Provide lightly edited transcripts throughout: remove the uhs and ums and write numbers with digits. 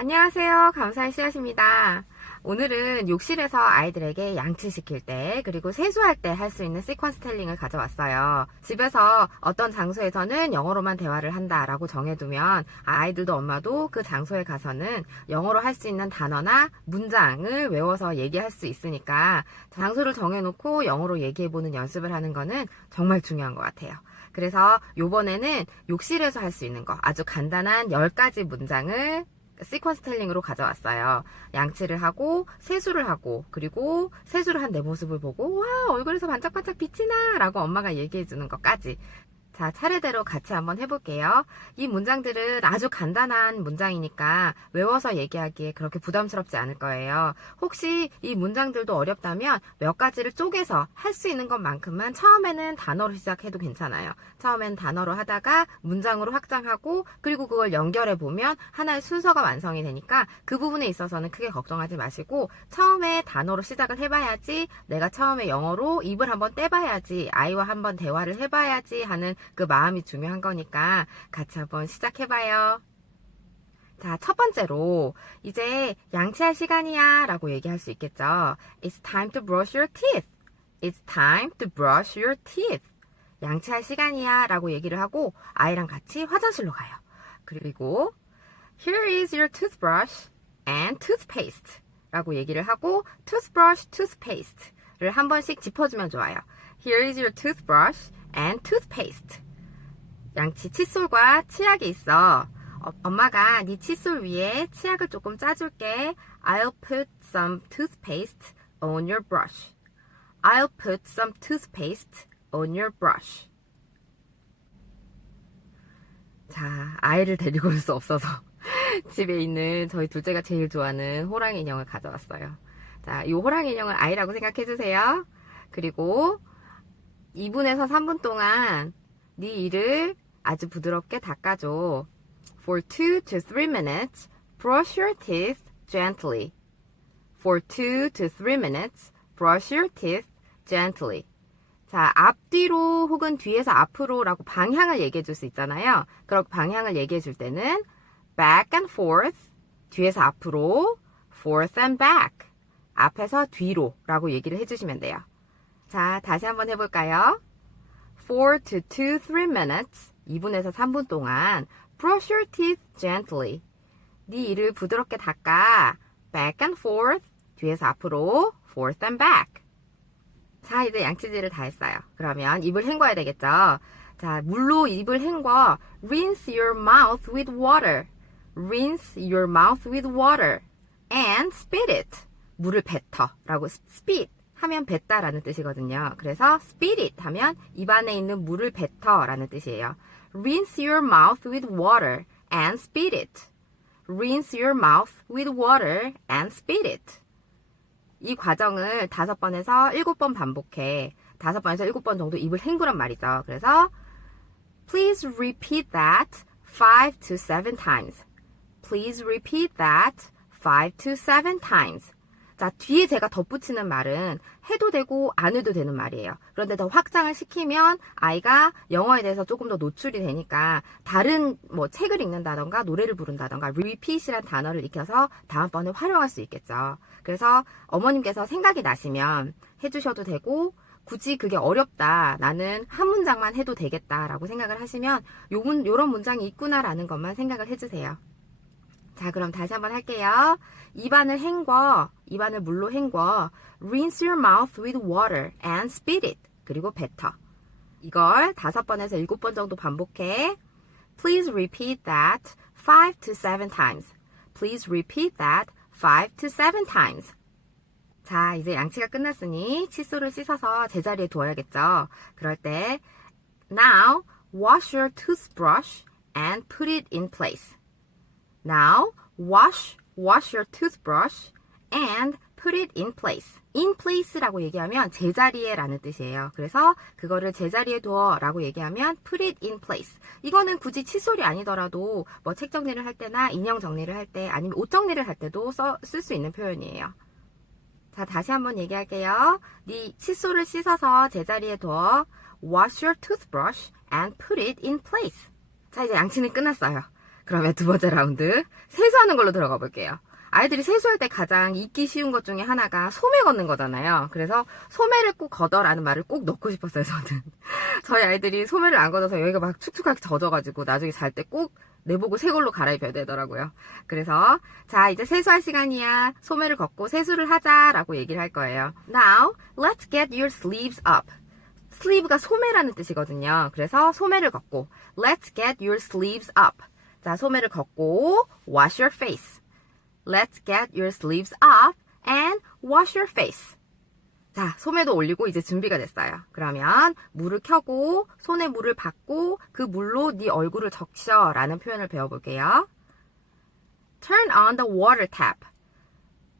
안녕하세요. 감사의 씨앗입니다. 오늘은 욕실에서 아이들에게 양치시킬 때 그리고 세수할 때 할 수 있는 시퀀스 텔링을 가져왔어요. 집에서 어떤 장소에서는 영어로만 대화를 한다라고 정해두면 아이들도 엄마도 그 장소에 가서는 영어로 할 수 있는 단어나 문장을 외워서 얘기할 수 있으니까 장소를 정해놓고 영어로 얘기해보는 연습을 하는 거는 정말 중요한 것 같아요. 그래서 요번에는 욕실에서 할 수 있는 거 아주 간단한 10가지 문장을 시퀀스 텔링으로 가져왔어요. 양치를 하고 세수를 하고 그리고 세수를 한 내 모습을 보고 와 얼굴에서 반짝반짝 빛이 나 라고 엄마가 얘기해 주는 것까지. 자, 차례대로 같이 한번 해볼게요. 이 문장들은 아주 간단한 문장이니까 외워서 얘기하기에 그렇게 부담스럽지 않을 거예요. 혹시 이 문장들도 어렵다면 몇 가지를 쪼개서 할 수 있는 것만큼만 처음에는 단어로 시작해도 괜찮아요. 처음엔 단어로 하다가 문장으로 확장하고 그리고 그걸 연결해 보면 하나의 순서가 완성이 되니까 그 부분에 있어서는 크게 걱정하지 마시고 처음에 단어로 시작을 해봐야지, 내가 처음에 영어로 입을 한번 떼봐야지, 아이와 한번 대화를 해봐야지 하는 그 마음이 중요한 거니까 같이 한번 시작해봐요. 자, 첫 번째로 이제 양치할 시간이야 라고 얘기할 수 있겠죠. It's time to brush your teeth. It's time to brush your teeth. 양치할 시간이야 라고 얘기를 하고 아이랑 같이 화장실로 가요. 그리고 Here is your toothbrush and toothpaste 라고 얘기를 하고 toothbrush, toothpaste를 한 번씩 짚어주면 좋아요. Here is your toothbrush and toothpaste. 양치 칫솔과 치약이 있어. 엄마가 네 칫솔 위에 치약을 조금 짜줄게. I'll put some toothpaste on your brush. I'll put some toothpaste on your brush. 자, 아이를 데리고 올 수 없어서 집에 있는 저희 둘째가 제일 좋아하는 호랑이 인형을 가져왔어요. 자, 이 호랑이 인형을 아이라고 생각해주세요. 그리고 2분에서 3분 동안 네 이를 아주 부드럽게 닦아줘. For 2 to 3 minutes, brush your teeth gently. For 2 to 3 minutes, brush your teeth gently. 자, 앞뒤로 혹은 뒤에서 앞으로라고 방향을 얘기해 줄 수 있잖아요. 그렇게 방향을 얘기해 줄 때는 back and forth, 뒤에서 앞으로, forth and back, 앞에서 뒤로 라고 얘기를 해주시면 돼요. 자, 다시 한번 해볼까요? 4 to 2, 3 minutes, 2분에서 3분 동안 brush your teeth gently. 네 이를 부드럽게 닦아. back and forth, 뒤에서 앞으로, forth and back. 자, 이제 양치질을 다 했어요. 그러면 입을 헹궈야 되겠죠? 자, 물로 입을 헹궈. Rinse your mouth with water. Rinse your mouth with water. And spit it. 물을 뱉어. 라고 spit 하면 뱉다 라는 뜻이거든요. 그래서 spit it 하면 입안에 있는 물을 뱉어 라는 뜻이에요. Rinse your mouth with water and spit it. Rinse your mouth with water and spit it. 이 과정을 5번에서 7번 반복해. 5번에서 7번 정도 입을 헹구란 말이죠. 그래서 Please repeat that 5 to 7 times. Please repeat that 5 to 7 times. 자, 뒤에 제가 덧붙이는 말은 해도 되고 안 해도 되는 말이에요. 그런데 더 확장을 시키면 아이가 영어에 대해서 조금 더 노출이 되니까 다른 뭐 책을 읽는다던가 노래를 부른다던가 repeat이란 단어를 익혀서 다음번에 활용할 수 있겠죠. 그래서 어머님께서 생각이 나시면 해주셔도 되고 굳이 그게 어렵다, 나는 한 문장만 해도 되겠다라고 생각을 하시면 요런 문장이 있구나라는 것만 생각을 해주세요. 자, 그럼 다시 한번 할게요. 입안을 헹궈, 입안을 물로 헹궈. Rinse your mouth with water and spit it. 그리고 뱉어. 이걸 5번에서 7번 정도 반복해. Please repeat that 5 to 7 times. Please repeat that 5 to 7 times. 자, 이제 양치가 끝났으니 칫솔을 씻어서 제자리에 두어야겠죠. 그럴 때 Now, wash your toothbrush and put it in place. Now, wash your toothbrush and put it in place. In place라고 얘기하면 제자리에 라는 뜻이에요. 그래서 그거를 제자리에 두어 라고 얘기하면 put it in place. 이거는 굳이 칫솔이 아니더라도 뭐 책 정리를 할 때나 인형 정리를 할 때 아니면 옷 정리를 할 때도 쓸 수 있는 표현이에요. 자, 다시 한번 얘기할게요. 네 칫솔을 씻어서 제자리에 두어. Wash your toothbrush and put it in place. 자, 이제 양치는 끝났어요. 그러면 두 번째 라운드 세수하는 걸로 들어가 볼게요. 아이들이 세수할 때 가장 잊기 쉬운 것 중에 하나가 소매 걷는 거잖아요. 그래서 소매를 꼭 걷어라는 말을 꼭 넣고 싶었어요, 저는. 저희 아이들이 소매를 안 걷어서 여기가 막 축축하게 젖어가지고 나중에 잘 때 꼭 내복을 새 걸로 갈아입혀야 되더라고요. 그래서 자, 이제 세수할 시간이야. 소매를 걷고 세수를 하자라고 얘기를 할 거예요. Now, let's get your sleeves up. 슬리브가 소매라는 뜻이거든요. 그래서 소매를 걷고 let's get your sleeves up. 자, 소매를 걷고 wash your face. Let's get your sleeves up and wash your face. 자, 소매도 올리고 이제 준비가 됐어요. 그러면 물을 켜고 손에 물을 받고 그 물로 네 얼굴을 적셔 라는 표현을 배워볼게요. Turn on the water tap.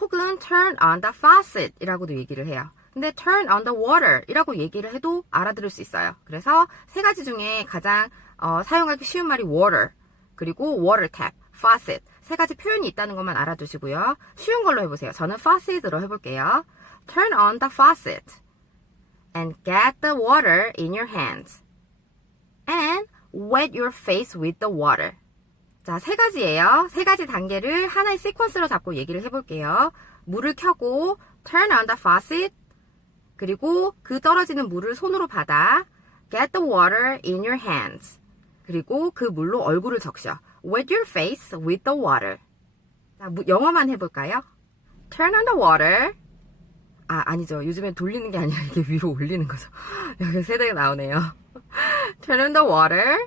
혹은 turn on the faucet 이라고도 얘기를 해요. 근데 turn on the water 이라고 얘기를 해도 알아들을 수 있어요. 그래서 세 가지 중에 가장 사용하기 쉬운 말이 water, 그리고 water tap, faucet 세 가지 표현이 있다는 것만 알아두시고요. 쉬운 걸로 해보세요. 저는 faucet으로 해볼게요. Turn on the faucet and get the water in your hands and wet your face with the water. 자, 세 가지예요. 세 가지 단계를 하나의 시퀀스로 잡고 얘기를 해볼게요. 물을 켜고 turn on the faucet, 그리고 그 떨어지는 물을 손으로 받아 get the water in your hands, 그리고 그 물로 얼굴을 적셔 wet your face with the water. 자, 영어만 해볼까요? Turn on the water. 아니죠. 요즘엔 돌리는 게 아니라 이게 위로 올리는 거죠. 여기 세대가 나오네요. Turn on the water.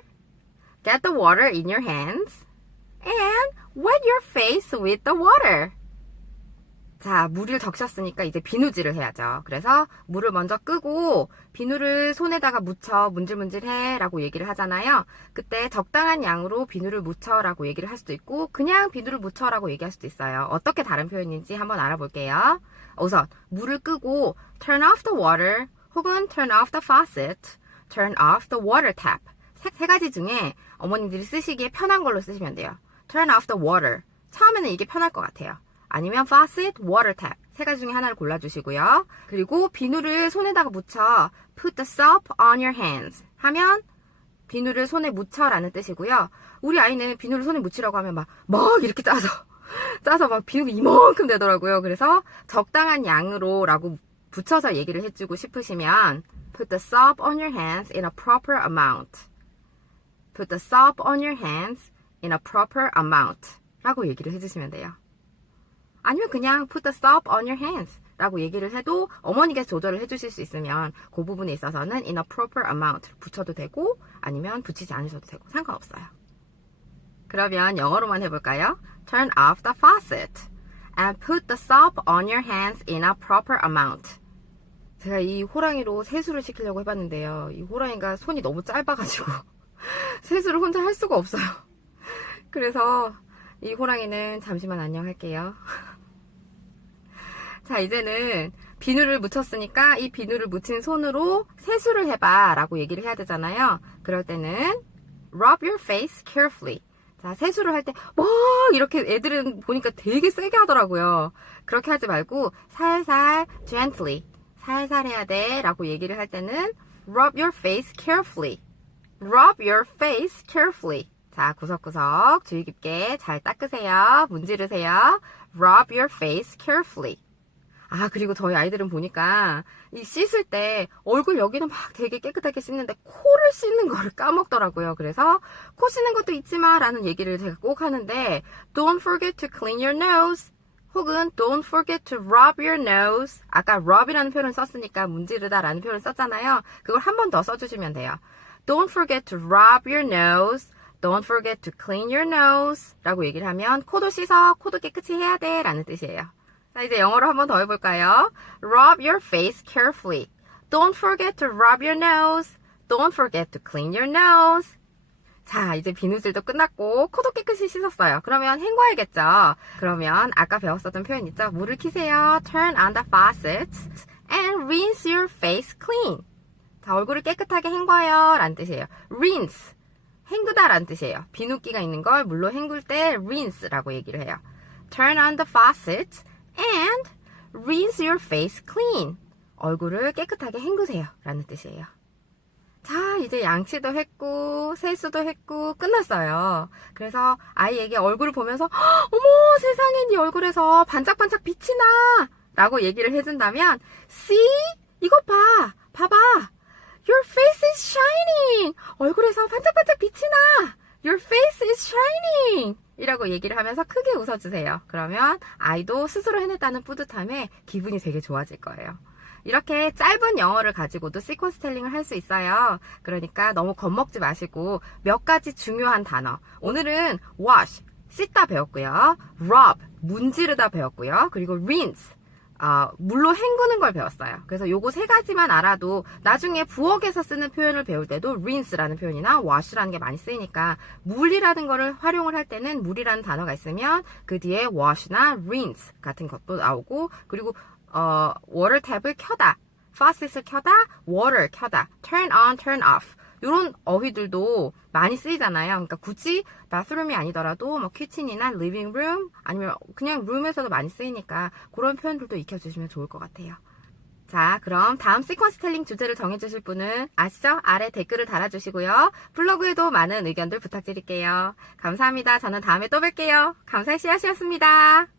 Get the water in your hands. And wet your face with the water. 자, 물을 적셨으니까 이제 비누질을 해야죠. 그래서 물을 먼저 끄고 비누를 손에다가 묻혀 문질문질해 라고 얘기를 하잖아요. 그때 적당한 양으로 비누를 묻혀 라고 얘기를 할 수도 있고 그냥 비누를 묻혀 라고 얘기할 수도 있어요. 어떻게 다른 표현인지 한번 알아볼게요. 우선 물을 끄고 turn off the water 혹은 turn off the faucet, turn off the water tap. 세 가지 중에 어머님들이 쓰시기에 편한 걸로 쓰시면 돼요. turn off the water. 처음에는 이게 편할 것 같아요. 아니면 faucet, water tap. 세 가지 중에 하나를 골라주시고요. 그리고 비누를 손에다가 묻혀 put the soap on your hands 하면 비누를 손에 묻혀라는 뜻이고요. 우리 아이는 비누를 손에 묻히라고 하면 막 이렇게 짜서 막 비누가 이만큼 되더라고요. 그래서 적당한 양으로 라고 붙여서 얘기를 해주고 싶으시면 put the soap on your hands in a proper amount. Put the soap on your hands in a proper amount 라고 얘기를 해주시면 돼요. 아니면 그냥 put the soap on your hands 라고 얘기를 해도 어머니께서 조절을 해주실 수 있으면 그 부분에 있어서는 in a proper amount 붙여도 되고 아니면 붙이지 않으셔도 되고 상관없어요. 그러면 영어로만 해볼까요? Turn off the faucet and put the soap on your hands in a proper amount. 제가 이 호랑이로 세수를 시키려고 해봤는데요. 이 호랑이가 손이 너무 짧아가지고 세수를 혼자 할 수가 없어요. 그래서 이 호랑이는 잠시만 안녕할게요. 자, 이제는 비누를 묻혔으니까 이 비누를 묻힌 손으로 세수를 해봐 라고 얘기를 해야 되잖아요. 그럴 때는 rub your face carefully. 자, 세수를 할 때 막 이렇게 애들은 보니까 되게 세게 하더라고요. 그렇게 하지 말고 살살 gently, 살살 해야 돼 라고 얘기를 할 때는 rub your face carefully. rub your face carefully. 자, 구석구석 주의 깊게 잘 닦으세요. 문지르세요. rub your face carefully. 그리고 저희 아이들은 보니까 이 씻을 때 얼굴 여기는 막 되게 깨끗하게 씻는데 코를 씻는 거를 까먹더라고요. 그래서 코 씻는 것도 잊지 마 라는 얘기를 제가 꼭 하는데 don't forget to clean your nose 혹은 don't forget to rub your nose. 아까 rub이라는 표현을 썼으니까 문지르다 라는 표현을 썼잖아요. 그걸 한 번 더 써주시면 돼요. Don't forget to rub your nose. Don't forget to clean your nose 라고 얘기를 하면 코도 씻어, 코도 깨끗이 해야 돼 라는 뜻이에요. 자, 이제 영어로 한 번 더 해볼까요? Rub your face carefully. Don't forget to rub your nose. Don't forget to clean your nose. 자, 이제 비누질도 끝났고 코도 깨끗이 씻었어요. 그러면 헹궈야겠죠? 그러면 아까 배웠었던 표현 있죠? 물을 키세요. Turn on the faucet and rinse your face clean. 자, 얼굴을 깨끗하게 헹궈요 라는 뜻이에요. rinse. 헹구다 라는 뜻이에요. 비누기가 있는 걸 물로 헹굴 때 rinse라고 얘기를 해요. Turn on the faucet and rinse your face clean. 얼굴을 깨끗하게 헹구세요 라는 뜻이에요. 자, 이제 양치도 했고, 세수도 했고, 끝났어요. 그래서 아이에게 얼굴을 보면서, 어머, 세상에 네 얼굴에서 반짝반짝 빛이 나! 라고 얘기를 해준다면, See? 이것 봐! 봐봐! Your face is shining! 얼굴에서 반짝반짝 빛이 나! Your face is shining! 이라고 얘기를 하면서 크게 웃어주세요. 그러면 아이도 스스로 해냈다는 뿌듯함에 기분이 되게 좋아질 거예요. 이렇게 짧은 영어를 가지고도 시퀀스 텔링을 할 수 있어요. 그러니까 너무 겁먹지 마시고 몇 가지 중요한 단어. 오늘은 wash, 씻다 배웠고요. rub, 문지르다 배웠고요. 그리고 rinse, 물로 헹구는 걸 배웠어요. 그래서 요거 세 가지만 알아도 나중에 부엌에서 쓰는 표현을 배울 때도 rinse라는 표현이나 wash라는 게 많이 쓰이니까 물이라는 거를 활용을 할 때는 물이라는 단어가 있으면 그 뒤에 wash나 rinse 같은 것도 나오고, 그리고 water 탭을 켜다, faucet을 켜다, water 켜다, turn on, turn off 이런 어휘들도 많이 쓰이잖아요. 그러니까 굳이 바스룸이 아니더라도 뭐 키친이나 리빙 룸 아니면 그냥 룸에서도 많이 쓰이니까 그런 표현들도 익혀주시면 좋을 것 같아요. 자, 그럼 다음 시퀀스 텔링 주제를 정해주실 분은 아시죠? 아래 댓글을 달아주시고요. 블로그에도 많은 의견들 부탁드릴게요. 감사합니다. 저는 다음에 또 뵐게요. 감사의 씨앗이었습니다.